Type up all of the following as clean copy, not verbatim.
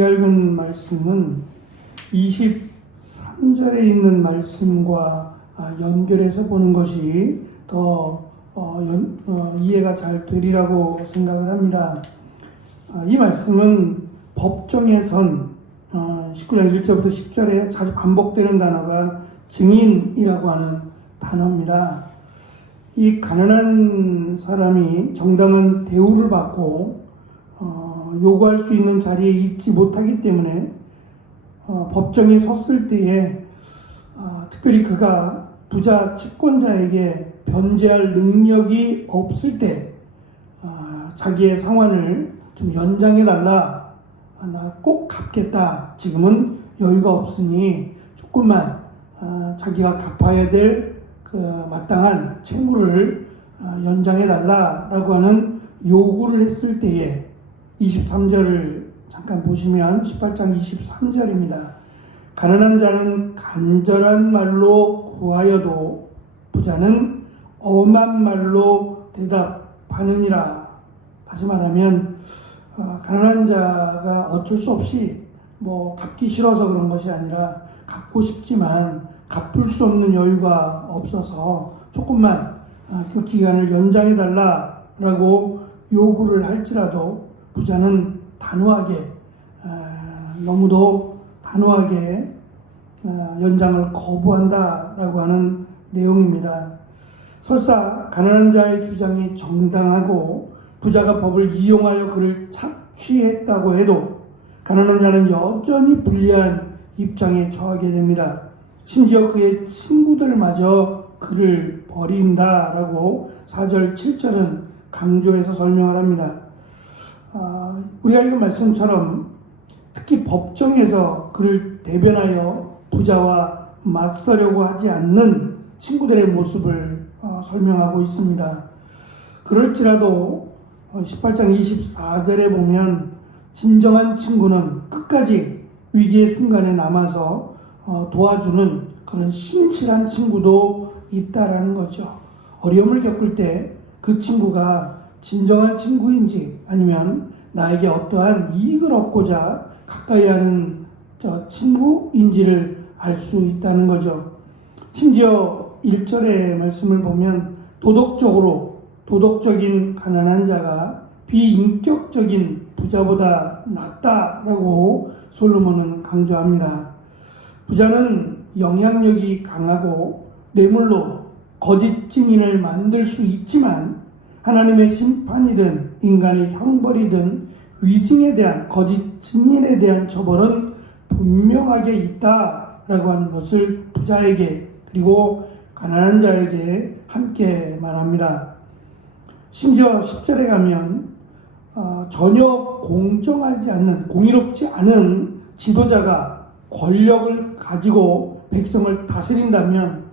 우리가 읽은 말씀은 23절에 있는 말씀과 연결해서 보는 것이 더 이해가 잘 되리라고 생각을 합니다. 이 말씀은 법정의 선, 19장 1절부터 10절에 자주 반복되는 단어가 증인이라고 하는 단어입니다. 이 가난한 사람이 정당한 대우를 받고 요구할 수 있는 자리에 있지 못하기 때문에 법정에 섰을 때에 특별히 그가 부자 채권자에게 변제할 능력이 없을 때 자기의 상환을 좀 연장해달라, 나 꼭 갚겠다, 지금은 여유가 없으니 조금만 자기가 갚아야 될 그 마땅한 채무를 연장해달라라고 하는 요구를 했을 때에 23절을 잠깐 보시면 18장 23절입니다. 가난한 자는 간절한 말로 구하여도 부자는 엄한 말로 대답하느니라. 다시 말하면 가난한 자가 어쩔 수 없이 갚기 싫어서 그런 것이 아니라 갚고 싶지만 갚을 수 없는 여유가 없어서 조금만 그 기간을 연장해달라라고 요구를 할지라도 부자는 단호하게, 너무도 단호하게 연장을 거부한다라고 하는 내용입니다. 설사 가난한 자의 주장이 정당하고 부자가 법을 이용하여 그를 착취했다고 해도 가난한 자는 여전히 불리한 입장에 처하게 됩니다. 심지어 그의 친구들마저 그를 버린다라고 4절, 7절은 강조해서 설명을 합니다. 우리가 읽은 말씀처럼 특히 법정에서 그를 대변하여 부자와 맞서려고 하지 않는 친구들의 모습을 설명하고 있습니다. 그럴지라도 18장 24절에 보면 진정한 친구는 끝까지 위기의 순간에 남아서 도와주는 그런 신실한 친구도 있다라는 거죠. 어려움을 겪을 때 그 친구가 진정한 친구인지 아니면 나에게 어떠한 이익을 얻고자 가까이 하는 친구인지를 알 수 있다는 거죠. 심지어 1절의 말씀을 보면 도덕적인 가난한 자가 비인격적인 부자보다 낫다라고 솔로몬은 강조합니다. 부자는 영향력이 강하고 뇌물로 거짓 증인을 만들 수 있지만 하나님의 심판이든 인간의 형벌이든 위증에 대한 거짓 증인에 대한 처벌은 분명하게 있다라고 하는 것을 부자에게 그리고 가난한 자에게 함께 말합니다. 심지어 10절에 가면 전혀 공정하지 않는, 공의롭지 않은 지도자가 권력을 가지고 백성을 다스린다면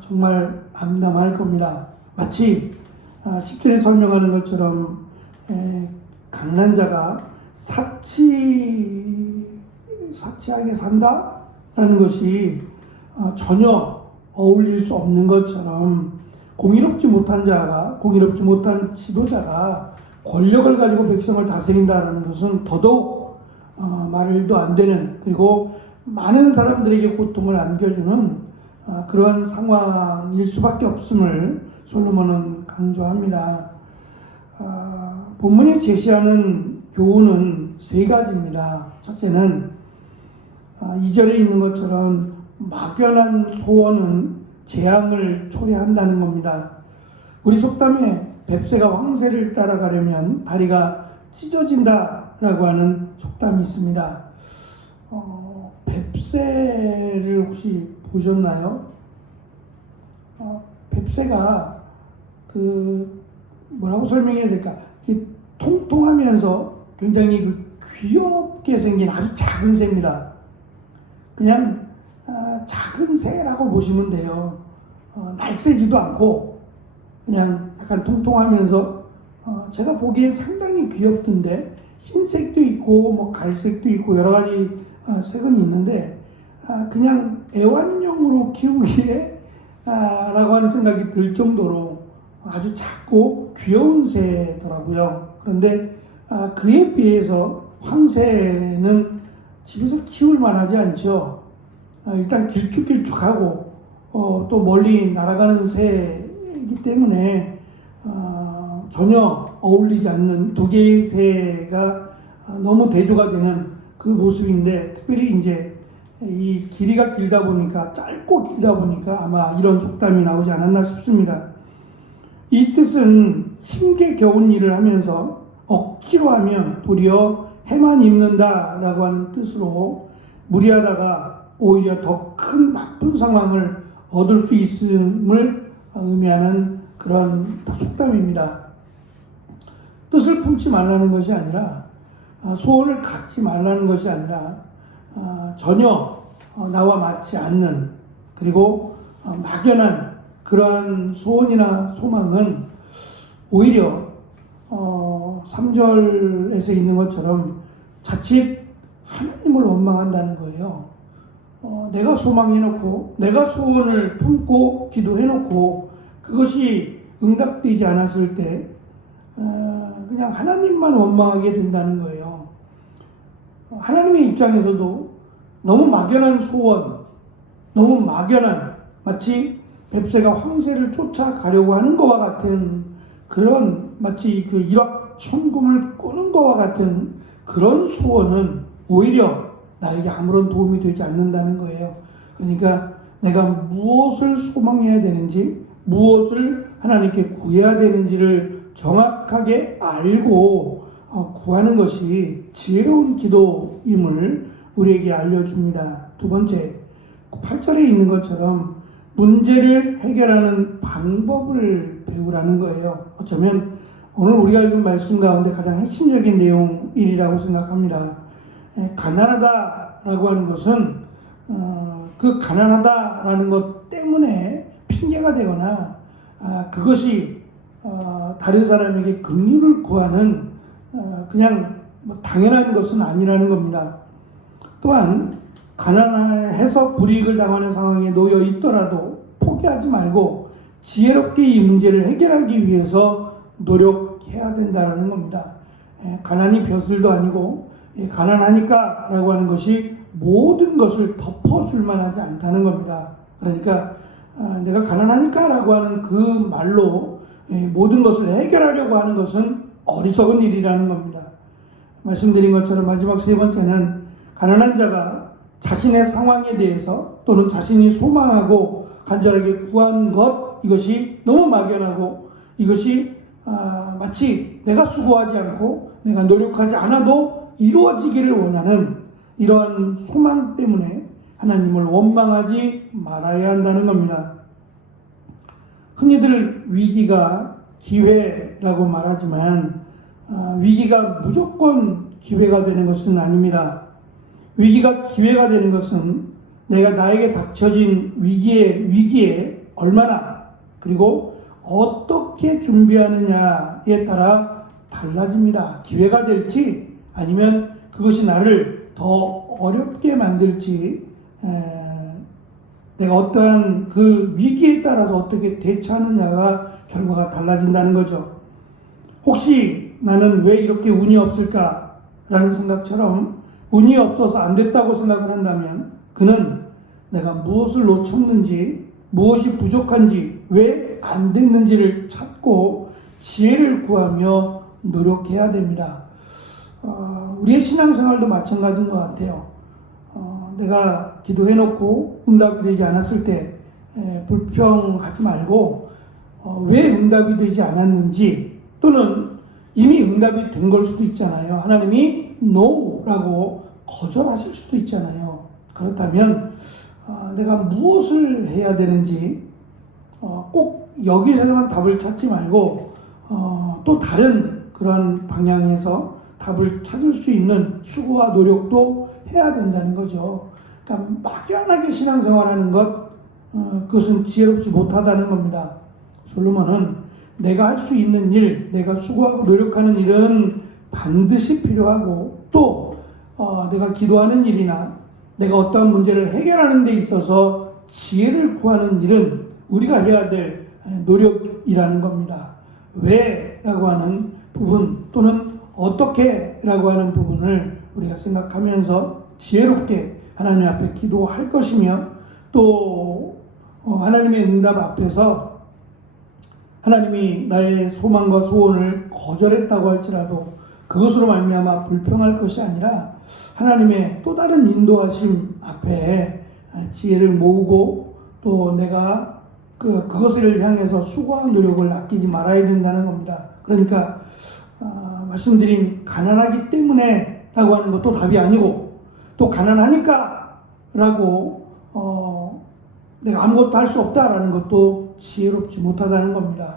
정말 암담할 겁니다. 마치 10절에 설명하는 것처럼 가난한 자가 사치하게 산다라는 것이 전혀 어울릴 수 없는 것처럼 공의롭지 못한 지도자가 권력을 가지고 백성을 다스린다라는 것은 더더욱 말도 안 되는, 그리고 많은 사람들에게 고통을 안겨주는 그러한 상황일 수밖에 없음을 솔로몬은 강조합니다. 본문에 제시하는 교훈은 세 가지입니다. 첫째는 2절에 있는 것처럼 막연한 소원은 재앙을 초래한다는 겁니다. 우리 속담에 뱁새가 황새를 따라가려면 다리가 찢어진다라고 하는 속담이 있습니다. 뱁새를 혹시 보셨나요? 뱁새가 뭐라고 설명해야 될까? 통통하면서 굉장히 귀엽게 생긴 아주 작은 새입니다. 그냥 작은 새라고 보시면 돼요. 날쌔지도 않고 그냥 약간 통통하면서 제가 보기엔 상당히 귀엽던데, 흰색도 있고 갈색도 있고 여러 가지 색은 있는데 그냥 애완용으로 키우기에 라고 하는 생각이 들 정도로 아주 작고 귀여운 새더라고요. 그런데 그에 비해서 황새는 집에서 키울 만하지 않죠. 일단 길쭉길쭉하고 또 멀리 날아가는 새이기 때문에 전혀 어울리지 않는 두 개의 새가 너무 대조가 되는 그 모습인데, 특별히 이제 이 길이가 길다 보니까, 짧고 길다 보니까 아마 이런 속담이 나오지 않았나 싶습니다. 이 뜻은 힘게 겨운 일을 하면서 억지로 하면 도리어 해만 입는다라고 하는 뜻으로, 무리하다가 오히려 더 큰 나쁜 상황을 얻을 수 있음을 의미하는 그런 속담입니다. 뜻을 품지 말라는 것이 아니라, 소원을 갖지 말라는 것이 아니라, 전혀 나와 맞지 않는, 그리고 막연한 그러한 소원이나 소망은 오히려 3절에서 있는 것처럼 자칫 하나님을 원망한다는 거예요. 내가 소망해놓고, 내가 소원을 품고 기도해놓고 그것이 응답되지 않았을 때 그냥 하나님만 원망하게 된다는 거예요. 하나님의 입장에서도 너무 막연한 소원, 너무 막연한, 마치 뱁새가 황새를 쫓아가려고 하는 것과 같은 그런, 마치 그 일확천금을 꾸는 것과 같은 그런 소원은 오히려 나에게 아무런 도움이 되지 않는다는 거예요. 그러니까 내가 무엇을 소망해야 되는지, 무엇을 하나님께 구해야 되는지를 정확하게 알고 구하는 것이 지혜로운 기도임을 우리에게 알려줍니다. 두 번째, 8절에 있는 것처럼 문제를 해결하는 방법을 배우라는 거예요. 어쩌면 오늘 우리가 읽은 말씀 가운데 가장 핵심적인 내용이라고 생각합니다. 가난하다라고 하는 것은 그 가난하다라는 것 때문에 핑계가 되거나 그것이 다른 사람에게 긍휼을 구하는 그냥 당연한 것은 아니라는 겁니다. 또한 가난해서 불이익을 당하는 상황에 놓여 있더라도 포기하지 말고 지혜롭게 이 문제를 해결하기 위해서 노력해야 된다는 겁니다. 가난이 벼슬도 아니고 가난하니까 라고 하는 것이 모든 것을 덮어줄 만하지 않다는 겁니다. 그러니까 내가 가난하니까 라고 하는 그 말로 모든 것을 해결하려고 하는 것은 어리석은 일이라는 겁니다. 말씀드린 것처럼 마지막 세 번째는 가난한 자가 자신의 상황에 대해서 또는 자신이 소망하고 간절하게 구한 것, 이것이 너무 막연하고 이것이 마치 내가 수고하지 않고 내가 노력하지 않아도 이루어지기를 원하는 이러한 소망 때문에 하나님을 원망하지 말아야 한다는 겁니다. 흔히들 위기가 기회라고 말하지만 위기가 무조건 기회가 되는 것은 아닙니다. 위기가 기회가 되는 것은 내가 나에게 닥쳐진 위기에 얼마나 그리고 어떻게 준비하느냐에 따라 달라집니다. 기회가 될지 아니면 그것이 나를 더 어렵게 만들지, 내가 어떠한 그 위기에 따라서 어떻게 대처하느냐가 결과가 달라진다는 거죠. 혹시 나는 왜 이렇게 운이 없을까라는 생각처럼 운이 없어서 안 됐다고 생각을 한다면 그는 내가 무엇을 놓쳤는지, 무엇이 부족한지, 왜 안 됐는지를 찾고 지혜를 구하며 노력해야 됩니다. 우리의 신앙생활도 마찬가지인 것 같아요. 내가 기도해놓고 응답이 되지 않았을 때 불평하지 말고 왜 응답이 되지 않았는지, 또는 이미 응답이 된 걸 수도 있잖아요. 하나님이 NO라고 거절하실 수도 있잖아요. 그렇다면 내가 무엇을 해야 되는지 꼭 여기서만 답을 찾지 말고 또 다른 그런 방향에서 답을 찾을 수 있는 수고와 노력도 해야 된다는 거죠. 그러니까 막연하게 신앙생활하는 것, 그것은 지혜롭지 못하다는 겁니다. 솔로몬은 내가 할 수 있는 일, 내가 수고하고 노력하는 일은 반드시 필요하고, 또 내가 기도하는 일이나 내가 어떠한 문제를 해결하는 데 있어서 지혜를 구하는 일은 우리가 해야 될 노력이라는 겁니다. 왜? 라고 하는 부분, 또는 어떻게 라고 하는 부분을 우리가 생각하면서 지혜롭게 하나님 앞에 기도할 것이며 또 하나님의 응답 앞에서 하나님이 나의 소망과 소원을 거절했다고 할지라도 그것으로 말미암아 불평할 것이 아니라 하나님의 또 다른 인도하심 앞에 지혜를 모으고 또 내가 그것을 향해서 수고와 노력을 아끼지 말아야 된다는 겁니다. 그러니까 말씀드린 가난하기 때문에 라고 하는 것도 답이 아니고 또 가난하니까 라고 내가 아무것도 할 수 없다라는 것도 지혜롭지 못하다는 겁니다.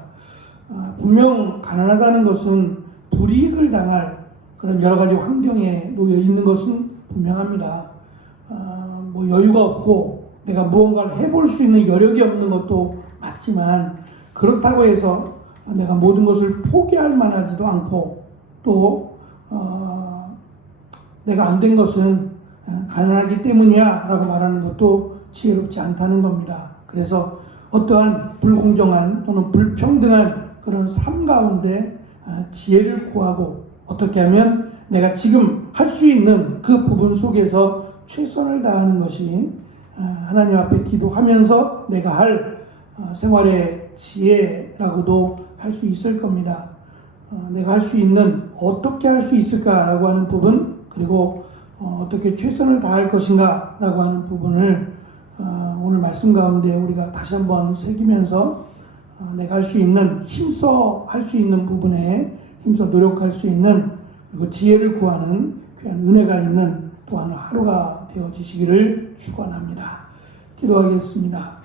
분명 가난하다는 것은 불이익을 당할 그런 여러 가지 환경에 놓여 있는 것은 분명합니다. 뭐 여유가 없고 내가 무언가를 해볼 수 있는 여력이 없는 것도 맞지만 그렇다고 해서 내가 모든 것을 포기할 만하지도 않고 또 내가 안 된 것은 가난하기 때문이야 라고 말하는 것도 지혜롭지 않다는 겁니다. 그래서 어떠한 불공정한 또는 불평등한 그런 삶 가운데 지혜를 구하고 어떻게 하면 내가 지금 할 수 있는 그 부분 속에서 최선을 다하는 것이 하나님 앞에 기도하면서 내가 할 생활의 지혜라고도 할 수 있을 겁니다. 내가 할 수 있는 어떻게 할 수 있을까라고 하는 부분 그리고 어떻게 최선을 다할 것인가 라고 하는 부분을 오늘 말씀 가운데 우리가 다시 한번 새기면서 내가 할 수 있는 힘써 할 수 있는 부분에 힘써 노력할 수 있는 그리고 지혜를 구하는 귀한 은혜가 있는 또한 하루가 되어지시기를 축원합니다. 기도하겠습니다.